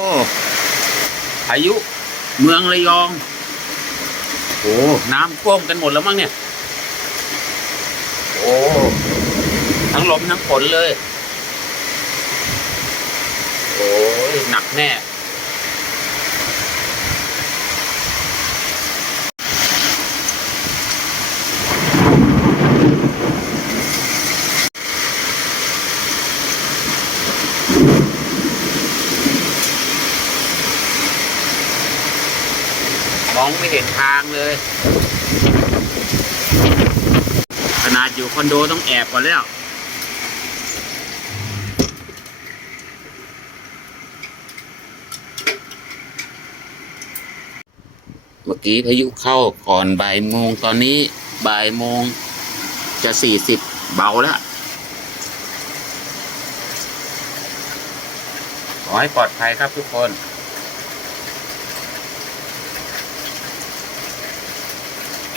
โอ้พายุเมืองระยองโอ้น้ำท่วมกันหมดแล้วมั้งเนี่ยโอ้ทั้งลมทั้งฝนเลยโอ้ยหนักแน่มองไม่เห็นทางเลยขนาดอยู่คอนโดต้องแอบก่อนแล้วเมื่อกี้พายุเข้าก่อนบ่ายโมงตอนนี้บ่ายโมงจะ40เบาแล้วขอให้ปลอดภัยครับทุกคน